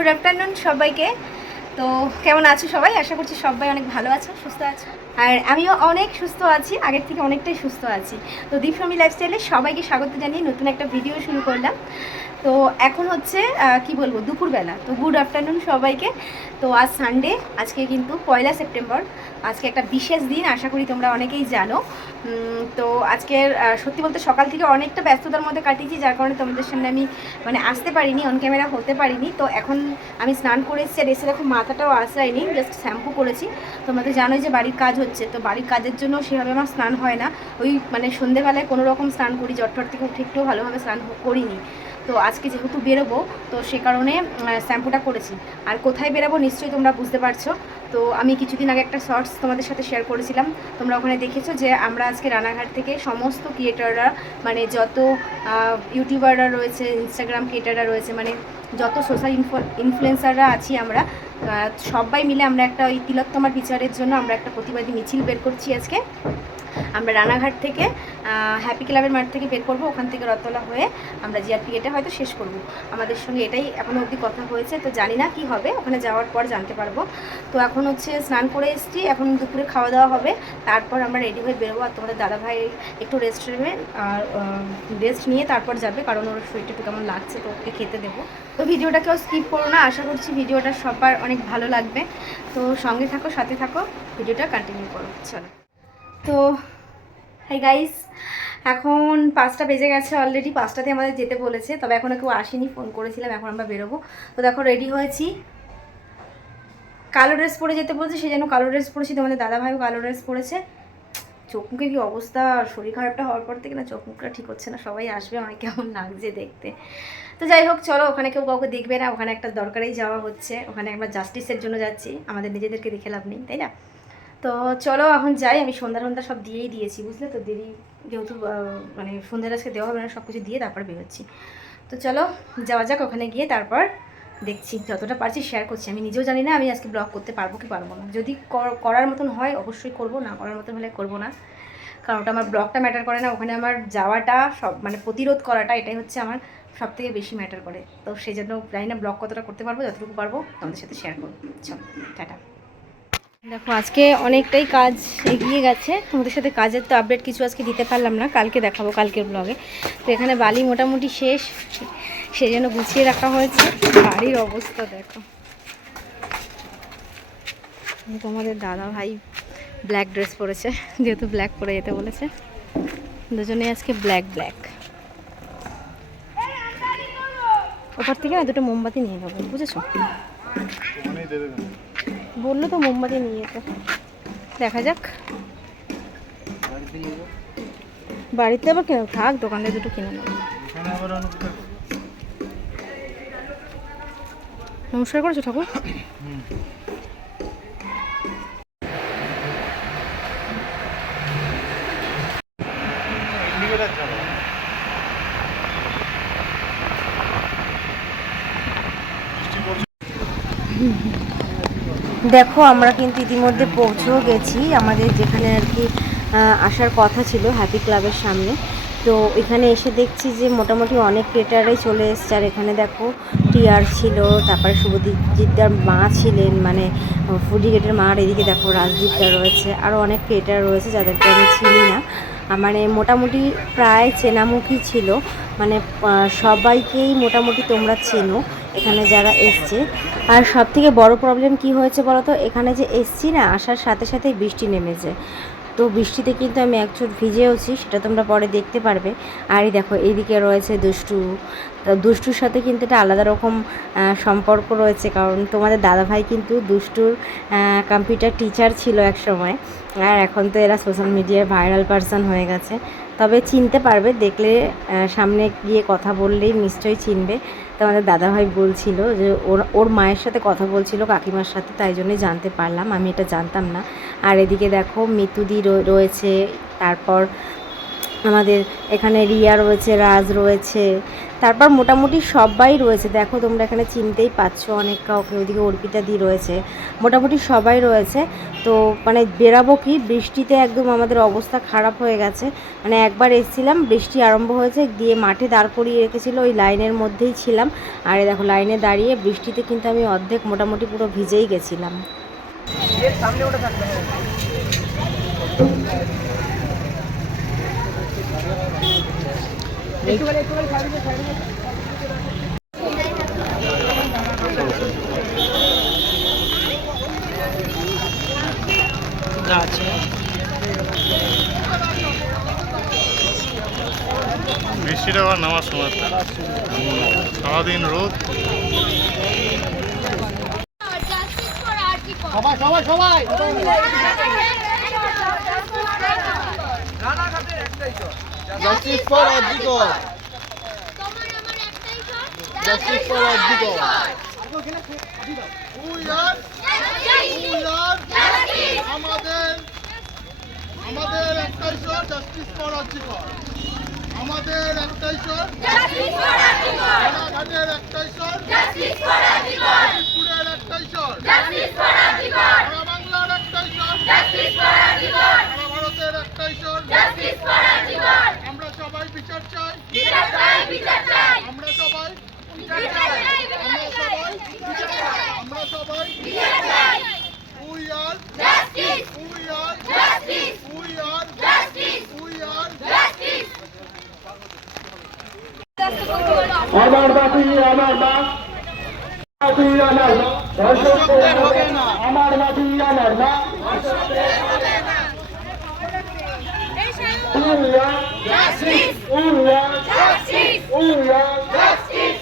Good afternoon সবাইকে। তো কেমন আছো সবাই? আশা করছি সবাই অনেক ভালো আছো, সুস্থ আছো। আর আমিও অনেক সুস্থ আছি, আগের থেকে অনেকটাই সুস্থ আছি। তো দীপশমী লাইফস্টাইলে সবাইকে স্বাগত জানিয়ে নতুন একটা ভিডিও শুরু করলাম। তো এখন হচ্ছে কি বলবো, দুপুরবেলা। তো গুড আফটারনুন সবাইকে। তো আজ সানডে, আজকে কিন্তু 1 সেপ্টেম্বর। আজকে একটা বিশেষ দিন, আশা করি তোমরা অনেকেই জানো। তো আজকের সত্যি বলতে সকাল থেকে অনেকটা ব্যস্ততার মধ্যে কাটিয়েছি, যার কারণে তোমাদের সামনে আমি আসতে পারিনি, অন ক্যামেরা হতে পারিনি। তো এখন আমি স্নান করে এসেছি, আর এসে দেখো মাথাটাও আশ্রাইনি, জাস্ট শ্যাম্পু করেছি। তোমরা তো জানোই যে বাড়ির কাজ হচ্ছে, তো বাড়ির কাজের জন্য সেভাবে আমার স্নান হয় না। ওই সন্ধেবেলায় কোনো রকম স্নান করি, জটটর থেকে উঠে একটু ভালোভাবে স্নান করিনি। তো আজকে যেহেতু বেরোবো, তো সে কারণে শ্যাম্পুটা করেছি। আর কোথায় বেরোবো নিশ্চয়ই তোমরা বুঝতে পারছো। তো আমি কিছুদিন আগে একটা শর্টস তোমাদের সাথে শেয়ার করেছিলাম, তোমরা ওখানে দেখেছো যে আমরা আজকে রানাঘাট থেকে সমস্ত ক্রিয়েটাররা, যত ইউটিউবাররা রয়েছে, ইনস্টাগ্রাম ক্রিয়েটাররা রয়েছে, যত সোশ্যাল ইনফ্লুয়েন্সাররা আছি আমরা, সবাই মিলে আমরা একটা ওই তিলোত্তমার বিচারের জন্য আমরা একটা প্রতিবাদী মিছিল বের করছি আজকে। আমরা রানাঘাট থেকে হ্যাপি ক্লাবের মাঠ থেকে বের করবো, ওখান থেকে রথতলা হয়ে আমরা জিআরপি গেটে হয়তো শেষ করব। আমাদের সঙ্গে এটাই এখনও অবধি কথা হয়েছে, তো জানি না কি হবে, ওখানে যাওয়ার পর জানতে পারবো। তো এখন হচ্ছে স্নান করে এসেছি, এখন দুপুরে খাওয়া দাওয়া হবে, তারপর আমরা রেডি হয়ে বেরোবো। আর তোমাদের দাদাভাই একটু রেস্ট নেবে, আর রেস্ট নিয়ে তারপর যাবে, কারণ ওর শরীরটা একটু কেমন লাগছে, তো ওকে খেতে দেবো। তো ভিডিওটা কেউ স্কিপ করো না, আশা করছি ভিডিওটা সবার অনেক ভালো লাগবে। তো সঙ্গে থাকো, সাথে থাকো, ভিডিওটা কন্টিনিউ করো। চলো। তো হাই গাইস, এখন 5টা বেজে গেছে অলরেডি, 5টাতে আমাদের যেতে বলেছে, তবে এখনও কেউ আসেনি, ফোন করেছিলাম, এখন আমরা বেরোবো। তো দেখো রেডি হয়েছি, কালো ড্রেস পরে যেতে বলছে, সেই জন্য কালো ড্রেস পরেছি। তোমাদের দাদাভাইও কালো ড্রেস পরেছে। চোখ মুখের কী অবস্থা, শরীর খারাপটা হওয়ার পর থেকে না চোখ মুখটা ঠিক হচ্ছে না, সবাই আসবে, অনেক কেমন লাগছে দেখতে। তো যাই হোক, চলো, ওখানে কেউ কাউকে দেখবে না, ওখানে একটা দরকারেই যাওয়া হচ্ছে, ওখানে আমরা জাস্টিসের জন্য যাচ্ছি, আমাদের নিজেদেরকে দেখে লাভ নেই, তাই না? তো চলো এখন যাই। আমি সন্ধ্যা সব দিয়েই দিয়েছি, বুঝলে তো, দেরি যেহেতু সন্ধ্যাটা আজকে দেওয়া হবে না, সব কিছু দিয়ে তারপর বেরোচ্ছি। তো চলো যাওয়া যাক, ওখানে গিয়ে তারপর দেখছি, যতটা পারছি শেয়ার করছি। আমি নিজেও জানি না আমি আজকে ব্লগ করতে পারবো কি পারবো না। যদি করার মতন হয় অবশ্যই করব, না করার মতন হলে করব না, কারণ ওটা আমার ব্লগটা ম্যাটার করে না, ওখানে আমার যাওয়াটা সব প্রতিরোধ করাটা, এটাই হচ্ছে আমার সব থেকে বেশি ম্যাটার করে। তো সেই জন্য জানি না ব্লগ কতটা করতে পারবো, যতটুকু পারবো তোমাদের সাথে শেয়ার করবো। চলো, টাটা। দেখো আজকে অনেকটাই কাজ এগিয়ে গেছে, তোমাদের সাথে কাজের তো আপডেট কিছু আজকে দিতে পারলাম না, কালকে দেখাবো কালকের ব্লগে। তো এখানে বালি মোটামুটি শেষ, সেই জন্য গুছিয়ে রাখা হয়েছে। বাড়ির অবস্থা দেখো, তোমাদের দাদা ভাই ব্ল্যাক ড্রেস পরেছে, যেহেতু ব্ল্যাক পরে যেতে বলেছে, দুজনে আজকে ব্ল্যাক ব্ল্যাক। ওপর থেকে না দুটো মোমবাতি নিয়ে নেবো, বুঝেছো? বললো তো মোমবাতি নিয়ে যেতে, দেখা যাক। বাড়িতে আবার কেন থাক, দোকানে দুটো কিনে নেবো। নমস্কার করেছো ঠাকুর? দেখো আমরা কিন্তু ইতিমধ্যে পৌঁছেও গেছি আমাদের যেখানে আর কি আসার কথা ছিল, হ্যাপি ক্লাবের সামনে। তো এখানে এসে দেখছি যে মোটামুটি অনেক ক্রিয়েটাররাই চলে এসছে। আর এখানে দেখো টিআর ছিল, তারপরে শুভজিৎদার মা ছিলেন, ফুডি গেটের মা, আর এদিকে দেখো রাজদীপদা রয়েছে, আরও অনেক ক্রিয়েটার রয়েছে যাদেরকে আমি চিনি না, মোটামুটি প্রায় চেনামুখী ছিল, সবাইকেই মোটামুটি তোমরা চেনো এখানে যারা এসছে। আর সবথেকে বড় প্রবলেম কি হয়েছে বলো তো, এখানে যে এসছি না, আসার সাথে সাথেই বৃষ্টি নেমেছে। তো বৃষ্টিতে কিন্তু আমি একচুট ভিজেওছি, সেটা তোমরা পরে দেখতে পারবে। আর এই দেখো এইদিকে রয়েছে দুষ্টু। দুষ্টুর সাথে কিন্তু এটা আলাদা রকম সম্পর্ক রয়েছে, কারণ তোমাদের দাদাভাই কিন্তু দুষ্টুর কম্পিউটার টিচার ছিল এক সময়, আর এখন তো এরা সোশ্যাল মিডিয়ার ভাইরাল পারসন হয়ে গেছে। তবে চিনতে পারবে, দেখলে সামনে গিয়ে কথা বললেই নিশ্চয়ই চিনবে। তো আমাদের দাদাভাই বলছিল যে ওর মায়ের সাথে কথা বলছিল, কাকিমার সাথে, তাই জন্যই জানতে পারলাম, আমি এটা জানতাম না। আর এদিকে দেখো মিতুদি রয়েছে, তারপর আমাদের এখানে রিয়া রয়েছে, রাজ রয়েছে, তারপর মোটামুটি সবাই রয়েছে। দেখো তোমরা এখানে চিনতেই পাচ্ছ অনেক কাউকে, ওইদিকে অর্পিতা দি রয়েছে, মোটামুটি সবাই রয়েছে। তো মানে বেরাবো কি, বৃষ্টিতে একদম আমাদের অবস্থা খারাপ হয়ে গেছে। মানে একবার এসেছিলাম, বৃষ্টি আরম্ভ হয়েছে, দিয়ে মাঠে দাঁড় করিয়ে রেখেছিল, ওই লাইনের মধ্যেই ছিলাম। আর দেখো লাইনে দাঁড়িয়ে বৃষ্টিতে কিন্তু আমি অর্ধেক মোটামুটি পুরো ভিজেই গেছিলাম। বৃষ্টিটা আবার নামার সময়, সারাদিন রোদ। সবাই সবাই সবাই justice for RG Kar, justice for RG Kar. আমাদের আমাদের একটাই স্বর, জাস্টিস ফর আরজিকর। আমাদের একটাই স্বর, জাস্টিস ফর আরজিকর। রানাঘাটের একটাই স্বর, জাস্টিস ফর আরজিকর। ফরিদপুরের একটাই স্বর, জাস্টিস ফর আরজিকর। সারা বাংলার একটাই স্বর, জাস্টিস ফর আরজিকর। সারা ভারতের একটাই স্বর, জাস্টিস ফর আরজিকর। আমরা সবাই বিচার চাই, বিচার চাই, বিচার চাই। আমরা সবাই বিচার চাই, আমরা সবাই বিচার চাই, আমরা সবাই বিচার চাই। We are justice, we are justice, we are justice, we are justice. আমার বাতি আমার বাপ, বাতি আমার বাপ, দর্শকদের হবে না। আমার বাতি আমার বাপ, দর্শকদের হবে না। We are justice, we are justice, we are justice.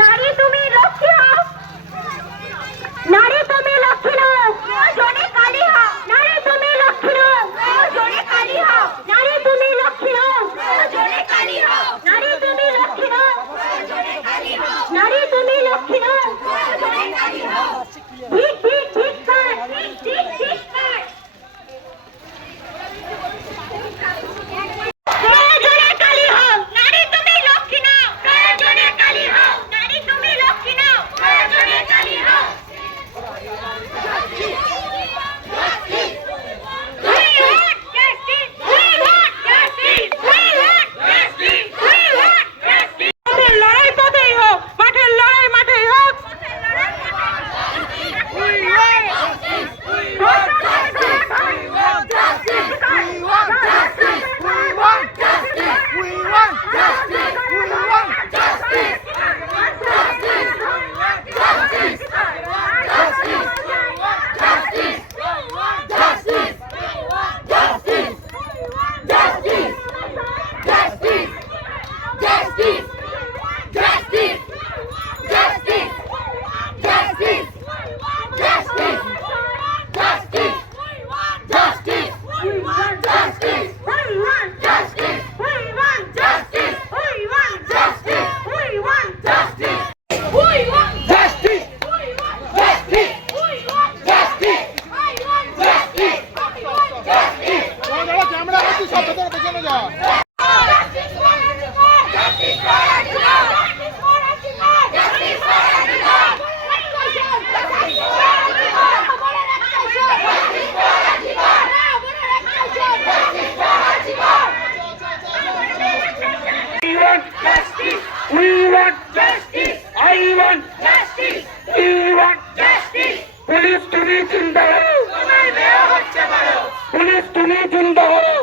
নারী তুমি লক্ষ্মী হও, নারী তুমি লক্ষ্মী নও, জনে কালী হও। নারী তুমি লক্ষ্মী নও, জনে কালী হও। নারী তুমি লক্ষ্মী নও, জনে কালী হও। নারী তুমি লক্ষ্মী নও, জনে কালী হও। নারী তুমি লক্ষ্মী নও, জনে কালী হও। ঠিক ঠিক ঠিক কাট, ঠিক ঠিক ঠিক কাট। জনে কালী হও, নারী তুমি লক্ষ্মী নও, জনে কালী হও। নারী তুমি লক্ষ্মী নও, জনে কালী হও। মাঠের লড়াই পথেই হোক, মাঠের লড়াই মাঠেই হোক। ক্যামেরা করছি, সব ভেতরে পেছনে যা। We want justice. I want justice. We want justice. Police তুমি চিন্তা করো, পুলিশ তুমি চিন্তা করো।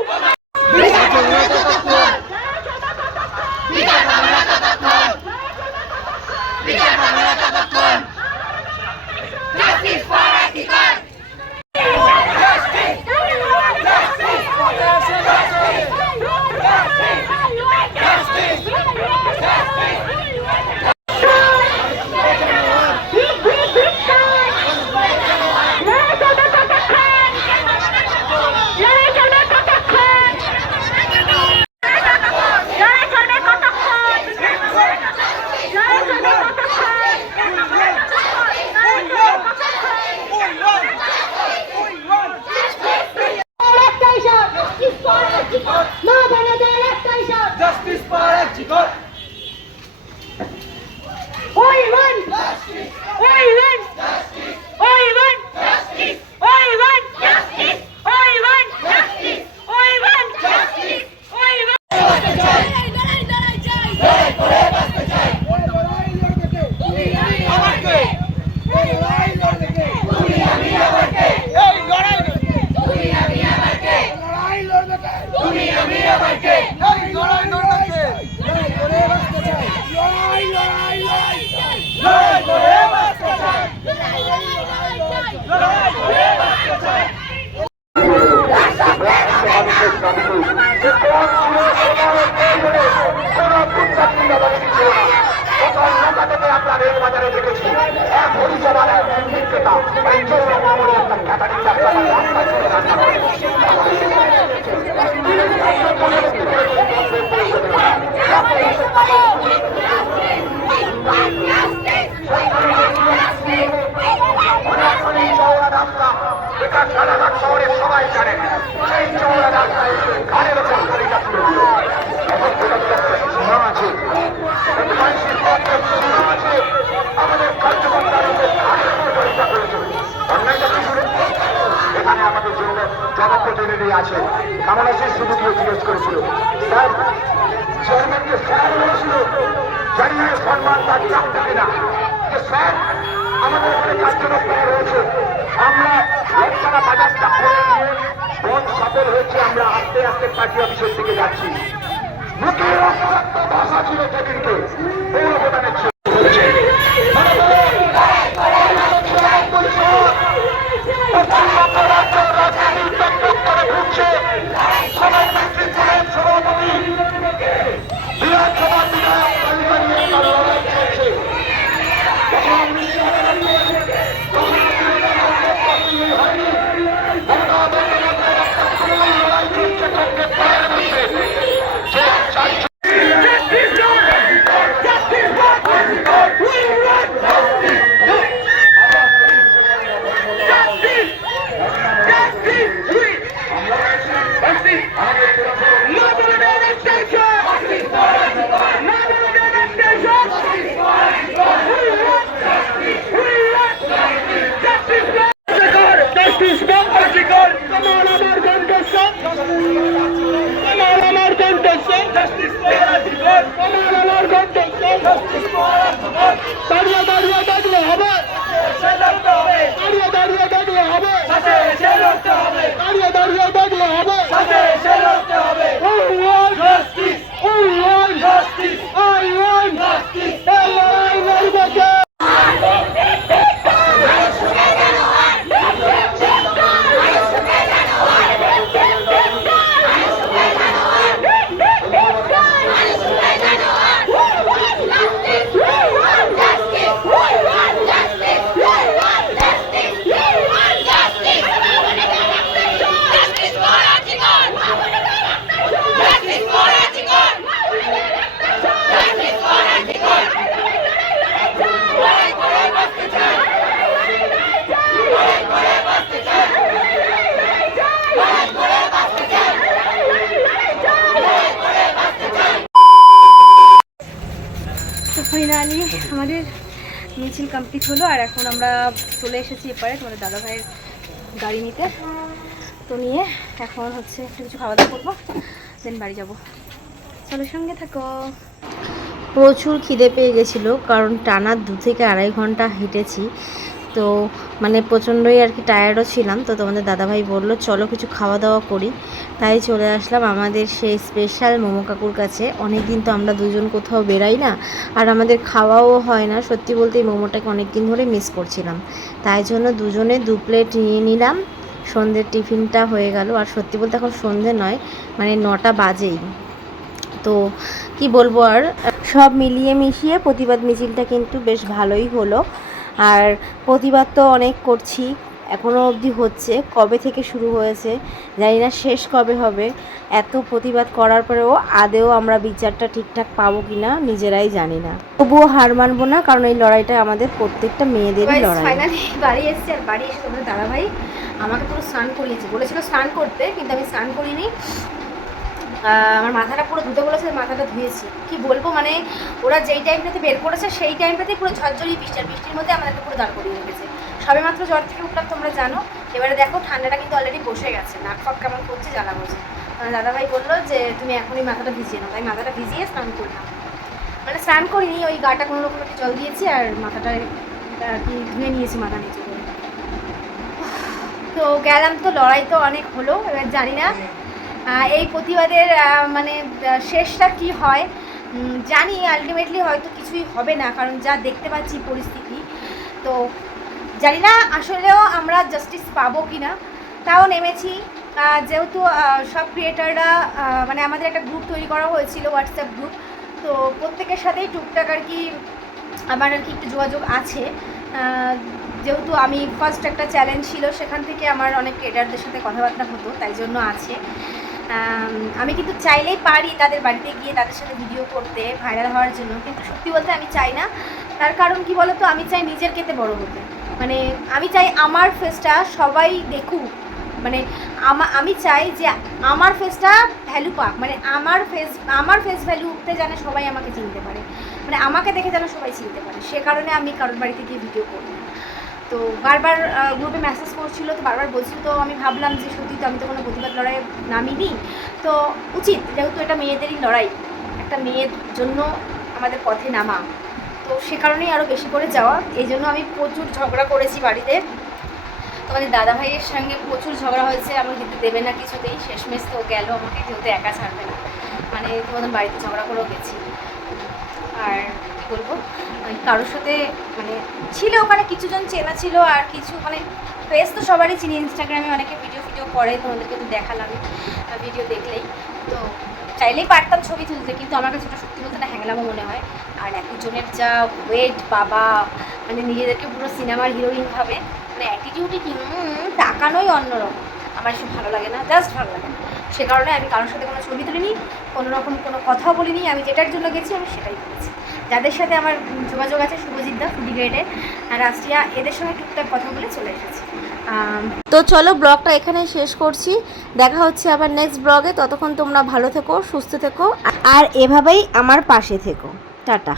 দাবিতে যে কোন ছিল সেটার প্রয়োজনে কোন পুত্রাত্মী দাবি ছিল না। সকাল 9টা থেকে আমরা রেল বাজারে দেখেছি এক পরিষেবার এক বিক্রেতা এই চৌর মামলে একটা ক্যাটারিং ব্যবসা রাস্তা ছেড়ে রান্না করে। এটা সারাঘাট শহরের সবাই জানে। সেই চৌড়া রাস্তায় ঘাড়ের ওপর গাড়িটা তুলে দিল। এখন সীমা আছে, সীমা আছে, আমাদের কার্যকর্তার ঘাড়ের ওপর গাড়িটা করেছে। অন্যায়টা কি শুনে এখানে আমাদের জন্য জনপ্রতিনিধি আছে। কামনাশীর শুধু গিয়ে জিজ্ঞেস করেছিল, স্যার চেয়ারম্যানকে স্যার বলেছিল, জানিয়ে সম্মান তার চাপ দেবে না যে স্যার আমাদের এখানে কার্যকর্তারা রয়েছে। আমরা লোকসানা বাজারটা করে নিয়ে বন সফল হয়েছে। আমরা আস্তে আস্তে পার্টি অফিসের দিকে যাচ্ছি। মুখে রক্তাক্ত ভাষা ছিল যেদিনকে পৌর প্রধানের চলেছে। বিধানসভা বিধায়ক তালিকা নিয়ে তার লড়াই চলছে। ফাইনালি আমাদের মিছিল কমপ্লিট হলো আর এখন আমরা চলে এসেছি এপারে তোমাদের দাদা ভাইয়ের গাড়ি নিতে। তো নিয়ে এখন হচ্ছে একটু কিছু খাওয়া দাওয়া করবো, দেন বাড়ি যাবো। চলো সঙ্গে থাকো। প্রচুর খিদে পেয়ে গেছিলো, কারণ টানা 2 থেকে আড়াই ঘন্টা হেঁটেছি। তো মানে প্রচণ্ডই আর কি টায়ার্ডও ছিলাম। তো তোমাদের দাদাভাই বললো চলো কিছু খাওয়া দাওয়া করি, তাই চলে আসলাম আমাদের সেই স্পেশাল মোমো কাকুর কাছে। অনেক দিন তো আমরা দুজন কোথাও বেরাই না, আর আমাদের খাওয়াও হয় না। সত্যি বলতে এই মোমোটাকে অনেক দিন ধরে মিস করছিলাম, তাই জন্য দুজনে 2 প্লেট নিয়ে নিলাম। সন্ধ্যের টিফিনটা হয়ে গেল। আর সত্যি বলতে এখন সন্ধ্যে নয়, মানে 9টা বাজেই। তো কি বলবো, আর সব মিলিয়ে মিশিয়ে প্রতিবাদ মিছিলটা কিন্তু বেশ ভালোই হলো। আর প্রতিবাদ তো অনেক করছি, এখনও অবধি হচ্ছে। কবে থেকে শুরু হয়েছে জানি না, শেষ কবে হবে। এত প্রতিবাদ করার পরেও আদেও আমরা বিচারটা ঠিকঠাক পাবো কি না নিজেরাই জানি না। তবুও হার মানবো না, কারণ এই লড়াইটা আমাদের প্রত্যেকটা মেয়েদেরই লড়াই। ফাইনালি বাড়ি এসেছি, আর বাড়ি এসে তোমাদের দাদাভাই আমাকে পুরো স্নান করিয়েছে। বলেছিল স্নান করতে, কিন্তু আমি স্নান করিনি। আমার মাথাটা পুরো ধুতে বলেছে, মাথাটা ধুয়েছি। কি বলবো, মানে ওরা যেই টাইমটাতে বের করেছে সেই টাইমটাতেই পুরো ঝরঝরি বৃষ্টির মধ্যে আমাদেরকে পুরো দাঁড় করিয়ে রেখেছে। সবে মাত্র জ্বর থেকে উঠলাম, তোমরা জানো। এবারে দেখো ঠান্ডাটা কিন্তু অলরেডি বসে গেছে, নাক ফাক কেমন করছে জ্বালা বসে। দাদাভাই বললো যে তুমি এখনই মাথাটা ভিজিয়ে নাও, তাই মাথাটা ভিজিয়ে স্নান করলাম। মানে স্নান করিনি, ওই গাটা কোনো রকম একটু জল দিয়েছি আর মাথাটা আর কি ধুয়ে নিয়েছি মাথা নিচে করে। তো গেলাম, তো লড়াই তো অনেক হলো। এবার জানি না এই প্রতিবাদের মানে শেষটা কি হয়। জানি আলটিমেটলি হয়তো কিছুই হবে না, কারণ যা দেখতে পাচ্ছি পরিস্থিতি। তো জানি না আসলেও আমরা জাস্টিস পাবো কি না, তাও নেমেছি। যেহেতু সব ক্রিয়েটাররা মানে আমাদের একটা গ্রুপ তৈরি করা হয়েছিল, হোয়াটসঅ্যাপ গ্রুপ। তো প্রত্যেকের সাথেই টুকটাক আর কি আমার আর কি একটু যোগাযোগ আছে। যেহেতু আমি ফার্স্ট একটা চ্যালেঞ্জ ছিল, সেখান থেকে আমার অনেক ক্রিয়েটারদের সাথে কথাবার্তা হতো, তাই জন্য আছে। আমি কিন্তু চাইলেই পারি তাদের বাড়িতে গিয়ে তাদের সাথে ভিডিও করতে, ভাইরাল হওয়ার জন্য, কিন্তু সত্যি বলতে আমি চাই না। তার কারণ কি বলতো, আমি চাই নিজের কেতে বড় হতে। মানে আমি চাই আমার ফেসটা সবাই দেখুক, মানে আমি চাই যে আমার ফেসটা ভ্যালু পাক, মানে আমার ফেস ভ্যালু উঠতে যেন সবাই আমাকে চিনতে পারে, মানে আমাকে দেখে যেন সবাই চিনতে পারে। সে কারণে আমি কারোর বাড়িতে গিয়ে ভিডিও করি। তো বারবার গ্রুপে মেসেজ করছিল, তো বারবার বলছিল, তো আমি ভাবলাম যে সত্যি তো আমি তো কোনো প্রতিবাদ লড়াইয়ে নামিনি, তো উচিত, যেহেতু এটা মেয়েদেরই লড়াই, একটা মেয়ের জন্য আমাদের পথে নামা, তো সে কারণেই আরও বেশি করে যাওয়া। এই জন্য আমি প্রচুর ঝগড়া করেছি বাড়িতে। তোমাদের দাদা ভাইয়ের সঙ্গে প্রচুর ঝগড়া হয়েছে, আমি যেতে দেবে না কিছুতেই, শেষমেশ তো গেল আমাকে, যেহেতু একা ছাড়বে না, মানে তোমাদের বাড়িতে ঝগড়া করেও গেছি। আর কী বলবো, কারোর সাথে মানে ছিল ওখানে কিছুজন চেনা ছিল, আর কিছু মানে ফেস তো সবারই চিনি, ইনস্টাগ্রামে অনেকে ভিডিও করে, তোমাদেরকে তো দেখালাম ভিডিও দেখলেই। তো চাইলেই পারতাম ছবি তুলতে, কিন্তু আমার কাছে ওটা সত্যি বলতে না হ্যাংলামও মনে হয়। আর একজনের যা ওয়েট বাবা, মানে নিজেদেরকে পুরো সিনেমার হিরোইন ভাবে, মানে অ্যাটিটিউডই কি তাকানোই অন্যরকম, আমার এসব ভালো লাগে না, জাস্ট ভালো লাগে না। সে কারণে আমি কারোর সাথে কোনো ছবি তুলিনি, কোনো রকম কোনো কথাও বলিনি। আমি যেটার জন্য গেছি আমি সেটাই করেছি। যাদের সাথে আমার যোগাযোগ আছে, শুভজিৎ দা, ফুডি গ্রেডের, আর রাষ্ট্রিয়া, এদের সঙ্গে টুকটাক কথা বলে চলে এসেছি। তো চলো ব্লগটা এখানেই শেষ করছি, দেখা হচ্ছে আবার নেক্সট ব্লগে। ততক্ষণ তোমরা ভালো থেকো, সুস্থ থেকো, আর এভাবেই আমার পাশে থেকো। টাটা।